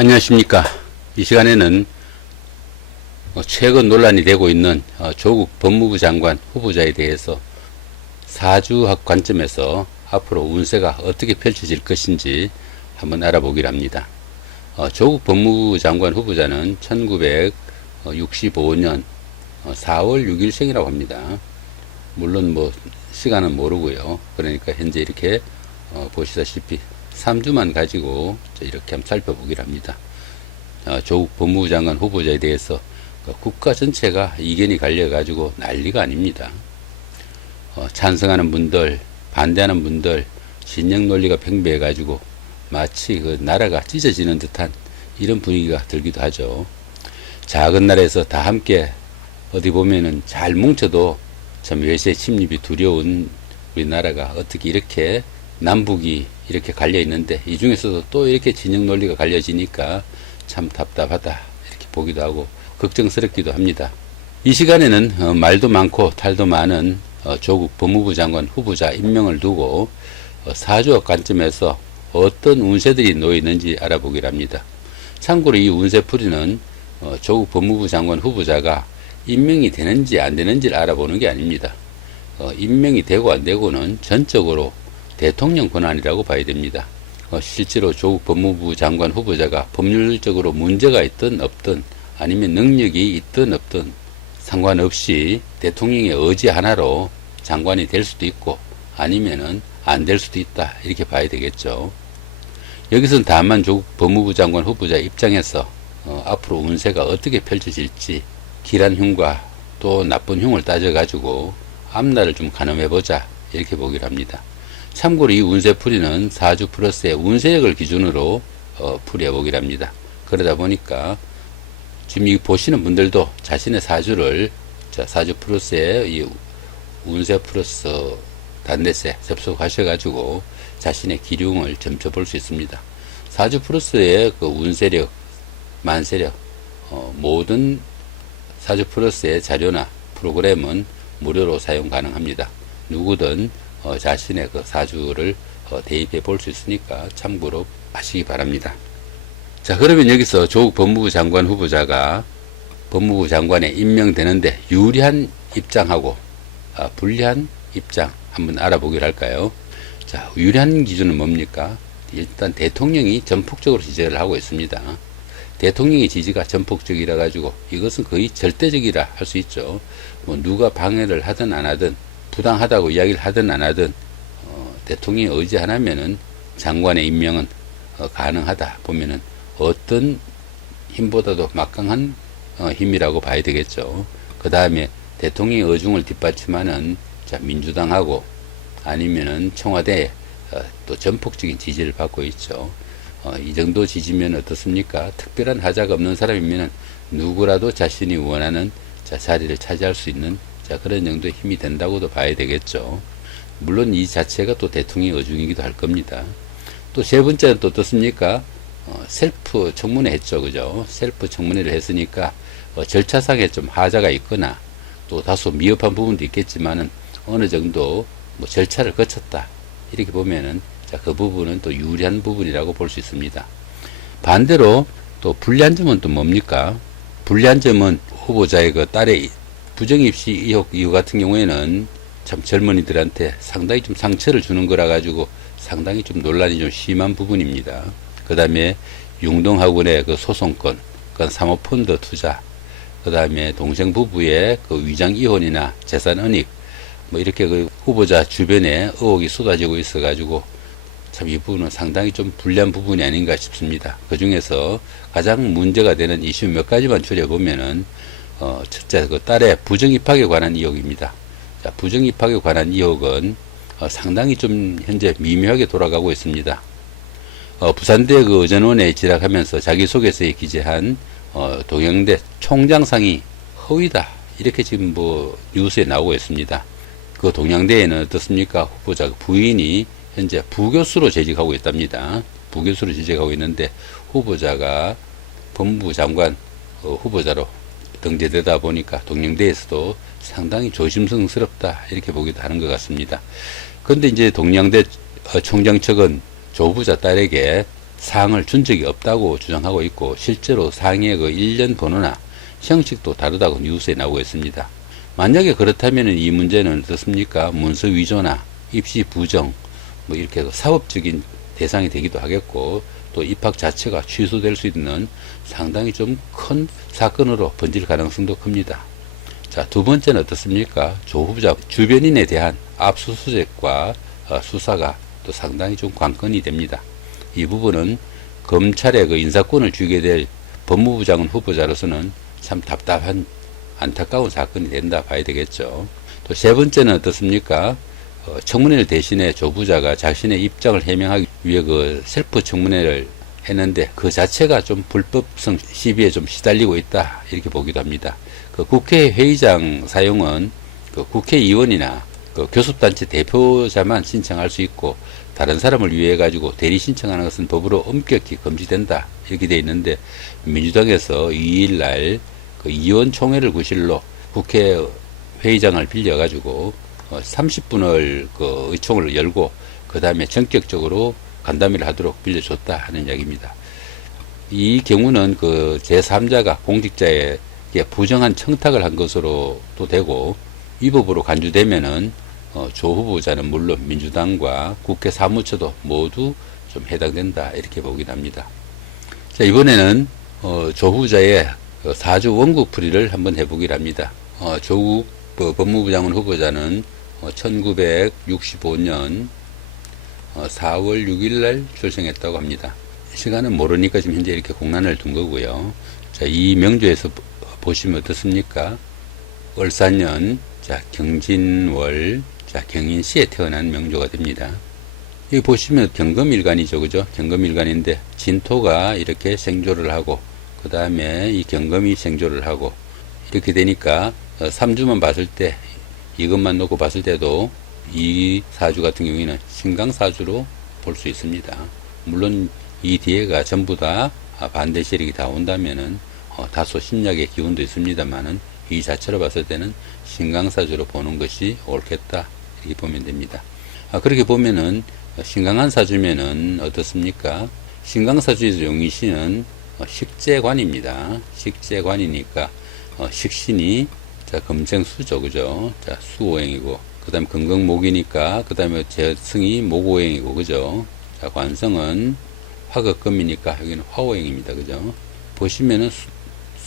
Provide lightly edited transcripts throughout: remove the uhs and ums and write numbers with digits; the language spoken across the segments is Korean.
안녕하십니까. 이 시간에는 최근 논란이 되고 있는 조국 법무부 장관 후보자에 대해서 사주학 관점에서 앞으로 운세가 어떻게 펼쳐질 것인지 한번 알아보기로 합니다. 조국 법무부 장관 후보자는 1965년 4월 6일생이라고 합니다. 물론 시간은 모르고요. 그러니까 현재 이렇게 보시다시피 3주만 가지고 이렇게 한번 살펴보기로 합니다. 조국 법무부 장관 후보자에 대해서 국가 전체가 이견이 갈려가지고 난리가 아닙니다. 찬성하는 분들, 반대하는 분들, 진영 논리가 팽배해가지고 마치 그 나라가 찢어지는 듯한 이런 분위기가 들기도 하죠. 작은 나라에서 다 함께 어디 보면은 잘 뭉쳐도 참 외세 침입이 두려운 우리나라가 어떻게 이렇게 남북이 이렇게 갈려 있는데 이 중에서도 또 이렇게 진영 논리가 갈려지니까 참 답답하다 이렇게 보기도 하고 걱정스럽기도 합니다. 이 시간에는 말도 많고 탈도 많은 조국 법무부 장관 후보자 임명을 두고 사주학 관점에서 어떤 운세들이 놓여 있는지 알아보기로 합니다. 참고로 이 운세풀이는 조국 법무부 장관 후보자가 임명이 되는지 안 되는지를 알아보는 게 아닙니다. 임명이 되고 안 되고는 전적으로 대통령 권한이라고 봐야 됩니다. 실제로 조국 법무부 장관 후보자가 법률적으로 문제가 있든 없든 아니면 능력이 있든 없든 상관없이 대통령의 의지 하나로 장관이 될 수도 있고 아니면은 안 될 수도 있다 이렇게 봐야 되겠죠. 여기서는 다만 조국 법무부 장관 후보자 입장에서 앞으로 운세가 어떻게 펼쳐질지 길한 흉과 또 나쁜 흉을 따져가지고 앞날을 좀 가늠해보자 이렇게 보기로 합니다. 참고로 이 운세풀이는 사주 플러스의 운세력을 기준으로 풀이해보기로 합니다. 그러다 보니까 지금 이 보시는 분들도 자신의 사주를 사주 플러스의 이 운세 플러스 단대세 접속하셔가지고 자신의 기륭을 점쳐볼 수 있습니다. 사주 플러스의 그 운세력, 만세력, 모든 사주 플러스의 자료나 프로그램은 무료로 사용 가능합니다. 누구든 자신의 그 사주를 대입해 볼 수 있으니까 참고로 하시기 바랍니다. 자, 그러면 여기서 조국 법무부 장관 후보자가 법무부 장관에 임명되는데 유리한 입장하고 불리한 입장 한번 알아보기로 할까요? 자, 유리한 기준은 뭡니까? 일단 대통령이 전폭적으로 지지를 하고 있습니다. 대통령의 지지가 전폭적이라 가지고 이것은 거의 절대적이라 할 수 있죠. 누가 방해를 하든 안 하든 부당하다고 이야기를 하든 안 하든 대통령이 의지 하나면은 장관의 임명은 가능하다 보면은 어떤 힘보다도 막강한 힘이라고 봐야 되겠죠. 그 다음에 대통령의 의중을 뒷받침하는 민주당하고 아니면은 청와대에 또 전폭적인 지지를 받고 있죠. 이 정도 지지면 어떻습니까? 특별한 하자가 없는 사람이면 누구라도 자신이 원하는 자리를 차지할 수 있는 그런 정도의 힘이 된다고도 봐야 되겠죠. 물론 이 자체가 또 대통령의 의중이기도 할 겁니다. 또 세 번째는 또 어떻습니까? 셀프 청문회 했죠. 그죠? 셀프 청문회를 했으니까 절차상에 좀 하자가 있거나 또 다소 미흡한 부분도 있겠지만은 어느 정도 절차를 거쳤다. 이렇게 보면은 그 부분은 또 유리한 부분이라고 볼 수 있습니다. 반대로 또 불리한 점은 또 뭡니까? 불리한 점은 후보자의 그 딸의 부정입시 의혹 이후 같은 경우에는 참 젊은이들한테 상당히 좀 상처를 주는 거라 가지고 상당히 좀 논란이 좀 심한 부분입니다. 그 다음에 융동학원의 그 소송권, 그 사모펀드 투자, 그 다음에 동생 부부의 그 위장 이혼이나 재산 은닉, 이렇게 그 후보자 주변에 의혹이 쏟아지고 있어 가지고 참 이 부분은 상당히 좀 불리한 부분이 아닌가 싶습니다. 그 중에서 가장 문제가 되는 이슈 몇 가지만 추려보면은 첫째, 그 딸의 부정입학에 관한 의혹입니다. 자, 부정입학에 관한 의혹은 상당히 좀 현재 미묘하게 돌아가고 있습니다. 부산대 그 의전원에 진학하면서 자기소개서에 기재한 동양대 총장상이 허위다. 이렇게 지금 뉴스에 나오고 있습니다. 그 동양대에는 어떻습니까? 후보자 부인이 현재 부교수로 재직하고 있답니다. 부교수로 재직하고 있는데 후보자가 법무부 장관 후보자로 등재되다 보니까 동양대에서도 상당히 조심스럽다 이렇게 보기도 하는 것 같습니다. 그런데 이제 동양대 총장 측은 조 후보자 딸에게 사항을 준 적이 없다고 주장하고 있고, 실제로 사항의 그 1년 번호나 형식도 다르다고 뉴스에 나오고 있습니다. 만약에 그렇다면 이 문제는 어떻습니까? 문서 위조나 입시 부정, 뭐 이렇게 사법적인 대상이 되기도 하겠고, 또 입학 자체가 취소될 수 있는 상당히 좀 큰 사건으로 번질 가능성도 큽니다. 자, 두 번째는 어떻습니까? 조 후보자 주변인에 대한 압수수색과 수사가 또 상당히 좀 관건이 됩니다. 이 부분은 검찰의 그 인사권을 쥐게 될 법무부 장관 후보자로서는 참 답답한 안타까운 사건이 된다 봐야 되겠죠. 또 세 번째는 어떻습니까? 청문회를 대신에 조 후보자가 자신의 입장을 해명하기 위해 그 셀프 청문회를 했는데 그 자체가 좀 불법성 시비에 좀 시달리고 있다 이렇게 보기도 합니다. 그 국회 회의장 사용은 그 국회의원이나 그 교섭단체 대표자만 신청할 수 있고, 다른 사람을 위해 가지고 대리 신청하는 것은 법으로 엄격히 금지된다 이렇게 돼 있는데, 민주당에서 2일 날 그 의원총회를 구실로 국회 회의장을 빌려 가지고 30분을 그 의총을 열고 그 다음에 전격적으로 간담회를 하도록 빌려줬다 하는 이야기입니다. 이 경우는 그 제3자가 공직자에게 부정한 청탁을 한 것으로 또 되고, 위법으로 간주되면은 조 후보자는 물론 민주당과 국회 사무처도 모두 좀 해당된다 이렇게 보긴 합니다. 자, 이번에는 조 후보자의 사주 원국풀이를 한번 해보기로 합니다. 조국 법무부 장관 후보자는 1965년 4월 6일 날 출생했다고 합니다. 시간은 모르니까 지금 현재 이렇게 공란을 둔 거고요. 자, 이 명조에서 보시면 어떻습니까? 을사년, 자, 경진월, 자, 경인시에 태어난 명조가 됩니다. 여기 보시면 경금일간이죠, 그죠? 경금일간인데 진토가 이렇게 생조를 하고, 그 다음에 이 경금이 생조를 하고, 이렇게 되니까 3주만 봤을 때, 이것만 놓고 봤을 때도 이 사주 같은 경우에는 신강사주로 볼 수 있습니다. 물론 이 뒤에가 전부 다 반대 세력이 다 온다면은 다소 심약의 기운도 있습니다만은 이 자체로 봤을 때는 신강사주로 보는 것이 옳겠다 이렇게 보면 됩니다. 그렇게 보면은 신강한 사주면은 어떻습니까? 신강사주에서 용의신은 식재관입니다. 식재관이니까 식신이 자 금생수죠, 그죠? 자 수오행이고, 그 다음 금강목이니까 그 다음에 재승이 목오행이고, 그죠? 자 관성은 화극금이니까 여기는 화오행입니다, 그죠? 보시면은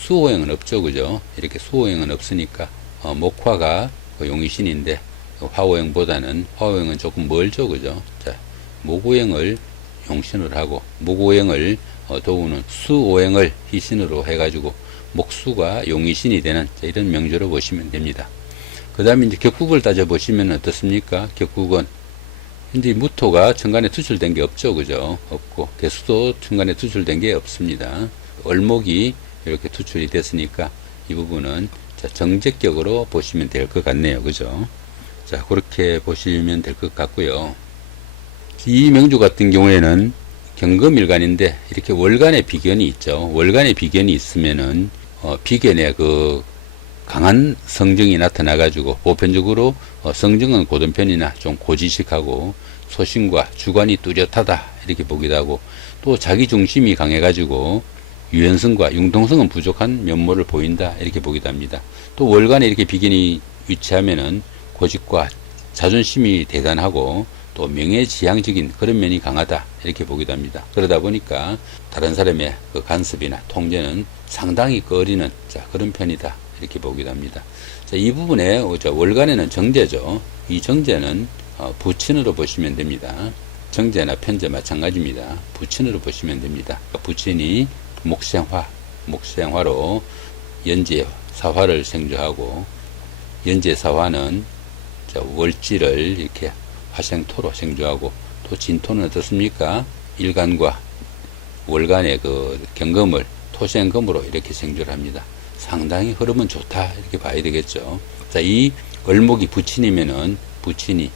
수오행은 없죠, 그죠? 이렇게 수오행은 없으니까 목화가 용의신인데 화오행보다는 화오행은 조금 멀죠, 그죠? 자 목오행을 용신으로 하고 목오행을 도우는 수오행을 희신으로 해가지고 목수가 용의신이 되는 이런 명조로 보시면 됩니다. 그 다음에 이제 격국을 따져보시면 어떻습니까? 격국은 현재 무토가 천간에 투출된 게 없죠, 그죠? 없고, 개수도 천간에 투출된 게 없습니다. 을목이 이렇게 투출이 됐으니까 이 부분은 자, 정제격으로 보시면 될 것 같네요, 그죠? 자, 그렇게 보시면 될 것 같고요. 이 명조 같은 경우에는 경금일간인데 이렇게 월간의 비견이 있죠. 월간의 비견이 있으면은 비견의 그 강한 성정이 나타나가지고 보편적으로 성정은 고든편이나 좀 고지식하고 소신과 주관이 뚜렷하다 이렇게 보기도 하고, 또 자기 중심이 강해가지고 유연성과 융통성은 부족한 면모를 보인다 이렇게 보기도 합니다. 또 월간에 이렇게 비견이 위치하면은 고집과 자존심이 대단하고 또 명예지향적인 그런 면이 강하다 이렇게 보기도 합니다. 그러다 보니까 다른 사람의 그 간섭이나 통제는 상당히 꺼리는 자 그런 편이다 이렇게 보기도 합니다. 자, 이 부분에 월간에는 정제죠. 이 정제는 부친으로 보시면 됩니다. 정제나 편제 마찬가지입니다. 부친으로 보시면 됩니다. 부친이 목생화로 연제 사화를 생조하고, 연제 사화는 월지를 이렇게 화생토로 생조하고, 또 진토는 어떻습니까? 일간과 월간의 그 경금을 토생금으로 이렇게 생조를 합니다. 상당히 흐름은 좋다 이렇게 봐야 되겠죠. 자, 이 을목이 부친이면은 부친이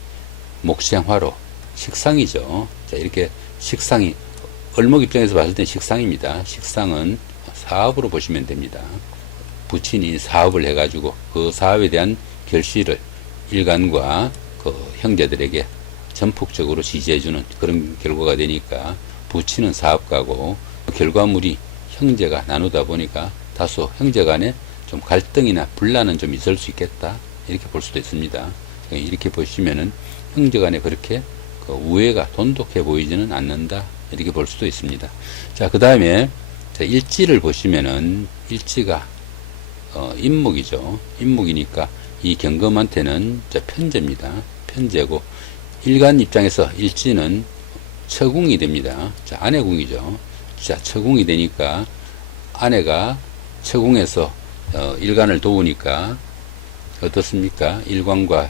목생화로 식상이죠. 자, 이렇게 식상이 을목 입장에서 봤을 때 식상입니다. 식상은 사업으로 보시면 됩니다. 부친이 사업을 해가지고 그 사업에 대한 결실을 일간과 그 형제들에게 전폭적으로 지지해주는 그런 결과가 되니까 부치는 사업가고, 결과물이 형제가 나누다 보니까 다소 형제 간에 좀 갈등이나 분란은 좀 있을 수 있겠다, 이렇게 볼 수도 있습니다. 이렇게 보시면은 형제 간에 그렇게 그 우애가 돈독해 보이지는 않는다, 이렇게 볼 수도 있습니다. 자, 그 다음에 일지를 보시면은 일지가 임목이죠. 임목이니까 이 경금한테는 편재입니다. 편재고, 일간 입장에서 일지는 처궁이 됩니다. 자, 아내궁이죠. 자, 처궁이 되니까 아내가 처궁에서 일간을 도우니까 어떻습니까? 일관과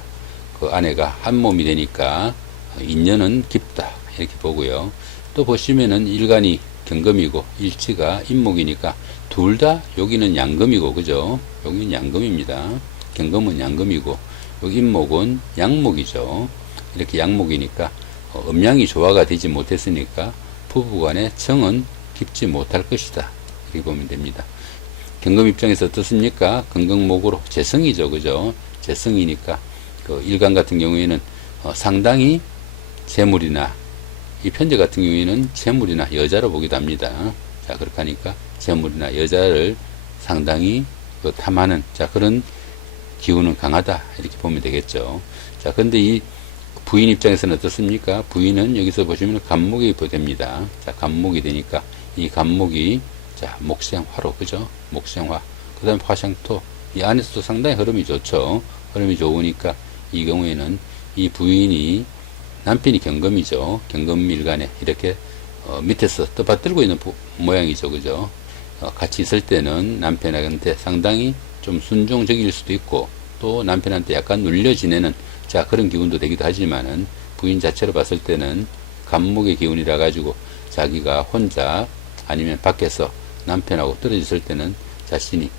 그 아내가 한 몸이 되니까 인연은 깊다, 이렇게 보고요. 또 보시면은 일간이 경금이고 일지가 임목이니까 둘 다 여기는 양금이고, 그죠? 여기는 양금입니다. 경금은 양금이고 여기 임목은 양목이죠. 이렇게 양목이니까 음양이 조화가 되지 못했으니까 부부간의 정은 깊지 못할 것이다, 이렇게 보면 됩니다. 경금 입장에서 어떻습니까? 금강목으로 재성이죠, 그죠? 재성이니까 그 일간 같은 경우에는 상당히 재물이나, 이 편제 같은 경우에는 재물이나 여자로 보기도 합니다. 자, 그렇게 하니까 재물이나 여자를 상당히 탐하는, 자, 그런 기운은 강하다, 이렇게 보면 되겠죠. 자, 근데 이 부인 입장에서는 어떻습니까? 부인은 여기서 보시면 간목이 됩니다. 자, 간목이 되니까 이 간목이, 자, 목생화로, 그죠? 목생화. 그 다음에 화생토. 이 안에서도 상당히 흐름이 좋죠. 흐름이 좋으니까 이 경우에는 이 부인이, 남편이 경금이죠. 경금일간에 이렇게 밑에서 떠받들고 있는 모양이죠, 그죠? 같이 있을 때는 남편한테 상당히 좀 순종적일 수도 있고, 또 남편한테 약간 눌려 지내는, 자, 그런 기운도 되기도 하지만은, 부인 자체로 봤을 때는 간목의 기운이라 가지고 자기가 혼자 아니면 밖에서 남편하고 떨어졌을 때는 자신이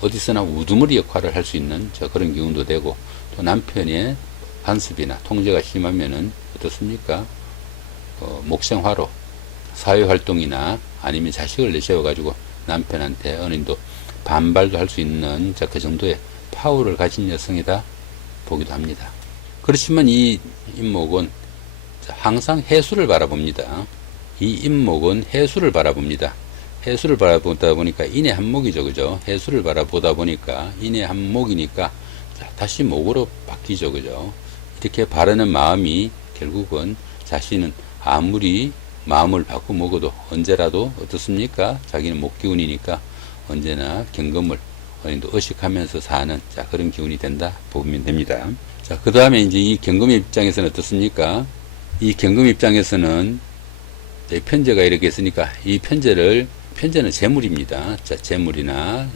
어디서나 우두머리 역할을 할 수 있는 그런 기운도 되고, 또 남편의 간섭이나 통제가 심하면은 어떻습니까? 목생화로 사회활동이나 아니면 자식을 내세워가지고 남편한테 어느 정도 반발도 할 수 있는 그 정도의 파워를 가진 여성이다 보기도 합니다. 그렇지만 이 임목은 항상 해수를 바라봅니다. 이 임목은 해수를 바라봅니다. 해수를 바라보다 보니까 인의 한목이죠, 그죠? 해수를 바라보다 보니까 인의 한목이니까 다시 목으로 바뀌죠, 그죠? 이렇게 바라는 마음이 결국은 자신은 아무리 마음을 바꾸어 먹어도 언제라도 어떻습니까? 자기는 목기운이니까 언제나 경금을 어느 정도 의식하면서 사는, 자, 그런 기운이 된다 보면 됩니다. 자, 그 다음에 이제 이 경금 입장에서는 어떻습니까? 이 경금 입장에서는 편제가 이렇게 있으니까 이 편제는 재물입니다. 자, 재물이나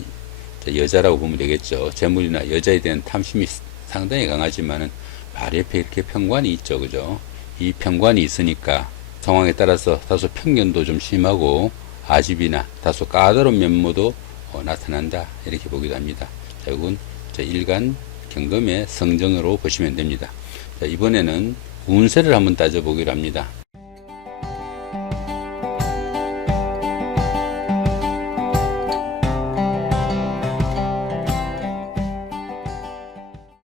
여자라고 보면 되겠죠. 재물이나 여자에 대한 탐심이 상당히 강하지만은 발 옆에 이렇게 편관이 있죠, 그죠? 이 편관이 있으니까 상황에 따라서 다소 편견도 좀 심하고 아집이나 다소 까다로운 면모도 나타난다, 이렇게 보기도 합니다. 자, 이건 일간 경금의 성정으로 보시면 됩니다. 자, 이번에는 운세를 한번 따져보기로 합니다.